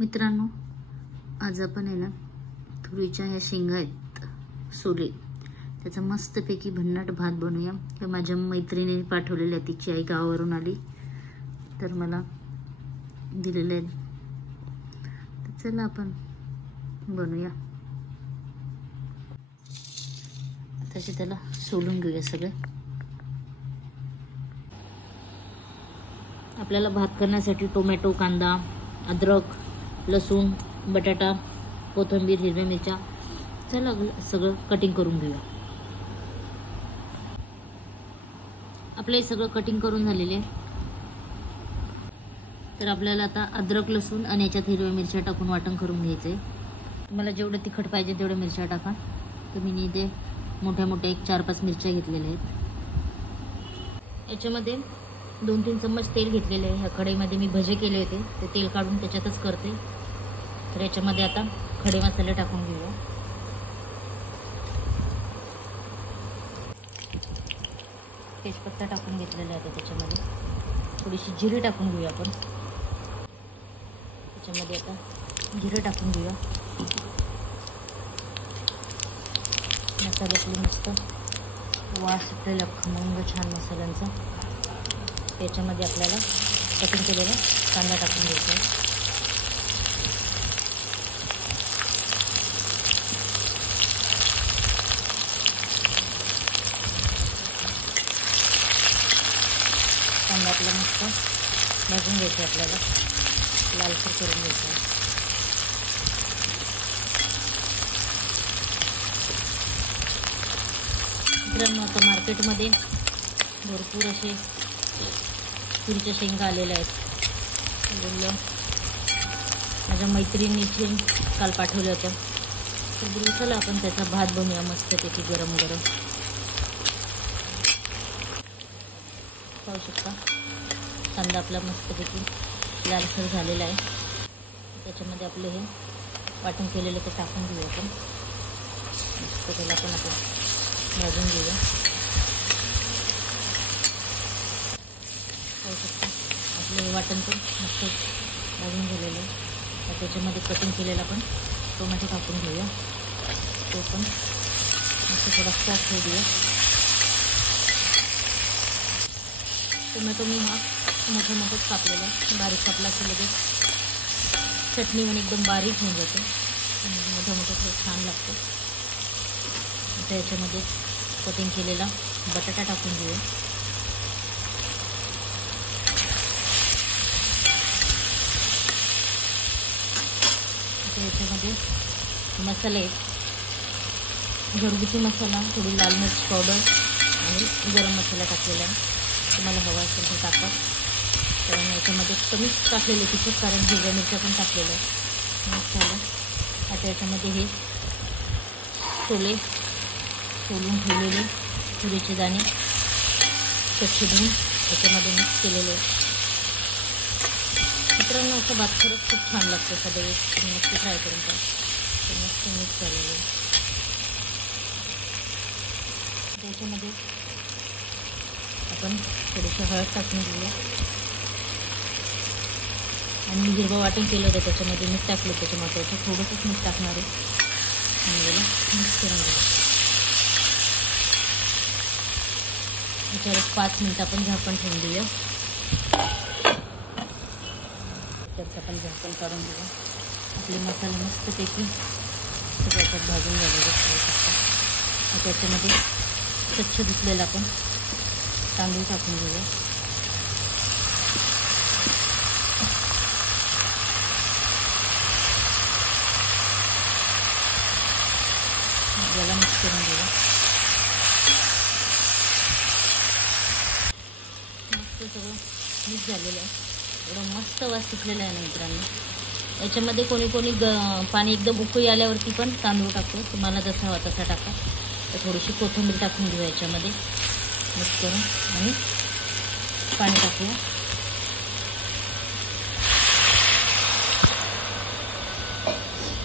मित्रांनो, आज आपण आहे ना तुरीच्या या शेंगा आहेत सोले, त्याचा मस्तपैकी भन्नाट भात बनवूया। हे माझ्या मैत्रिणीने पाठवलेले आहे, तिची आई गावावरून आली तर मला दिलेले आहेत। तर चला आपण बनवूया। तसे त्याला सोलून घेऊया सगळे। आपल्याला भात करण्यासाठी टोमॅटो, कांदा, अद्रक, लसूण, बटाटा, कोथिंबीर, हिरव्या मिरच्या चला सगळं कटिंग करून घेऊया। आपलं हे सगळं कटिंग करून झालेले आहे। तर आपल्याला आता अद्रक, लसूण आणि याच्यात हिरव्या मिरच्या टाकून वाटण करून घ्यायचंय। तुम्हाला जेवढं तिखट पाहिजे तेवढ्या मिरच्या टाका। तर मी इथे मोठ्या मोठ्या 4-5 मिरच्या घेतलेल्या आहेत। याच्यामध्ये 2-3 चम्मच तेल घेतलेले आहे। ह्या कढईमध्ये मी भजे केले होते, ते तेल काढून त्याच्यातच करते। तर याच्यामध्ये आता खडे मसाले टाकून घेऊया। तेजपत्ता टाकून घेतलेला आहे त्याच्यामध्ये। थोडीशी जिरे टाकून घेऊया आपण। त्याच्यामध्ये आता जिरे टाकून घेऊया। मसाल्यातली मस्त वास सुटलेला खमंग छान मसाल्यांचा। त्याच्यामध्ये आपल्याला कटिंग केलेला कांदा टाकून घ्यायचा आहे। कांदा आपला मस्त भाजून घ्यायचा, आपल्याला लालसर करून घ्यायचा। मित्रांनो, आता मार्केटमध्ये भरपूर असे तुरीच्या शेंगा आलेल्या आहेत। बोललं माझ्या मैत्रिणीचे काल पाठवलं होतं, तर बोलू चला आपण त्याचा भात बनवूया मस्तपैकी गरम गरम। पाहू शकता कांदा आपला मस्तपैकी लालसर झालेला आहे। त्याच्यामध्ये आपले हे वाटण केलेलं ते टाकून घेऊया आपण। मस्त त्याला पण आपण भाजून घेऊया। पाहू शकता आपलं वाटण पण मस्त भाजून झालेलं आहे। त्याच्यामध्ये कटिंग केलेला पण टोमॅटो टाकून घेऊया। तो पण मस्त थोडा सॉफ्ट होऊ देऊया। टोमॅटो मी हा मोठं मोठंच कापलेला आहे, बारीक कापला की लगेच चटणी म्हणून एकदम बारीक होऊन जाते। मोठं मोठं थोडं छान लागतं। आता याच्यामध्ये कटिंग केलेला बटाटा टाकून घेऊया। याच्यामध्ये मसाले, घरगुती मसाला, थोडी लाल मिर्च पावडर आणि गरम मसाला टाकलेला आहे। तुम्हाला हवा असेल तर टाका, कारण याच्यामध्ये कमीच टाकलेलं तिखट, कारण हिरव्या मिरच्या पण टाकलेलं आहे। मसाला आता याच्यामध्ये हे सोले सोलून ठेवलेले तुरीचे दाणे स्वच्छ धुवून याच्यामध्ये मिक्स केलेले आहे। मित्रांनो, असं भात खरंच खूप छान लागतं, एखाद्या वेळेस तुम्ही नक्की ट्राय करून पहा। ते मस्त मिक्स झालेलं आहे। त्याच्यामध्ये आपण थोडीशी हळद टाकून घेऊया आणि हिरवं वाटण केलं होतं त्याच्यामध्ये मीठ टाकलं, त्याच्यामध्ये थोडंसंच मीठ टाकणार आहे आणि याला मिक्स करून घेऊया। याच्यावर 5 मिनिटं आपण झाकण ठेवून देऊया। त्याचं आपण झाकण काढून घेऊया। आपले मसाले मस्तपैकी सगळ्यात भाजून झालेले शकता। त्याच्यामध्ये स्वच्छ धुतलेला आपण तांदूळ टाकून घेऊया। याला मिक्स करून घेऊया। मस्त सगळं मिक्स झालेलं आहे। एवढं मस्त वास सुटलेला आहे ना मित्रांनो। याच्यामध्ये कोणी कोणी पाणी एकदम उकळी आल्यावरती पण तांदूळ टाकतो, तुम्हाला जसा हवा तसा टाका। तर थोडीशी कोथिंबीर टाकून घेऊया याच्यामध्ये मिक्स करून आणि पाणी टाकूया।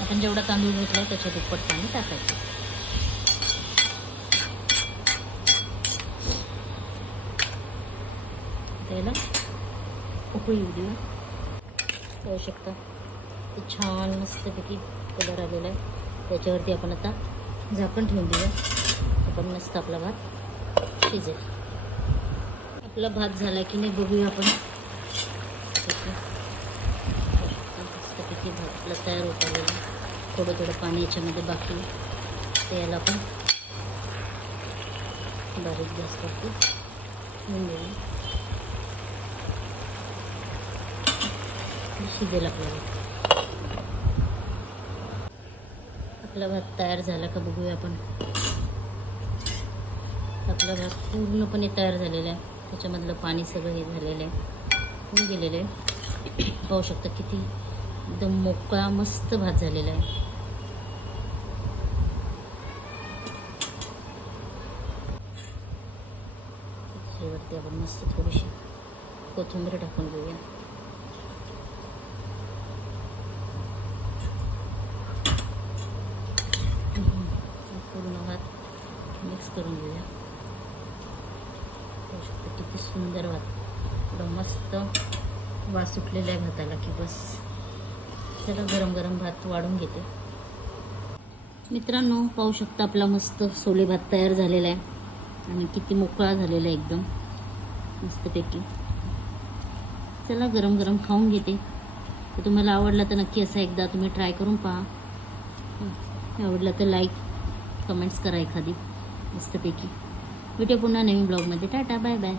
आपण जेवढा तांदूळ घेतला आहे त्याच्या दुप्पट पाणी टाकायचं। त्याला उकळी येऊ देऊ। पाहू शकता छान मस्तपैकी कलर आलेला आहे. त्याच्यावरती आपण आता झाकण ठेवून देऊया. आपण मस्त आपला भात शिजेल. आपला भात झाला की नाही बघूया आपण. मस्तपैकी भात आपला तयार होत आलेला. थोडं पाणी याच्यामध्ये बाकी, ते याला आपण बारीक गॅसवरती ठेवून देऊया. शिजेल आपला भात तयार झाला का बघूया आपण. आपला भात पूर्णपणे तयार झालेला आहे. त्याच्यामधलं पाणी सगळं हे झालेलं आहे, होऊन गेलेलं आहे. पाहू शकता किती एकदम मोकळा मस्त भात झालेला आहे. त्याच्यावरती आपण मस्त थोडीशी कोथिंबीर टाकून घेऊया. पूर्ण भात मिक्स करून घेऊया. पाहू शकता किती सुंदर भात, एवढं मस्त वास सुटलेला आहे भाताला की बस. चला गरम गरम भात वाढून घेते. मित्रांनो पाहू शकता आपला मस्त सोले भात तयार झालेला आहे आणि किती मोकळा झालेला आहे एकदम मस्तपैकी. चला गरम गरम खाऊन घेते. तर तुम्हाला आवडला तर नक्की असा एकदा तुम्ही ट्राय करून पहा. आवडला तर लाईक कमेंट्स करा एखादी मस्तपैकी. भेटू पुन्हा नवीन ब्लॉगमध्ये. Tata bye bye.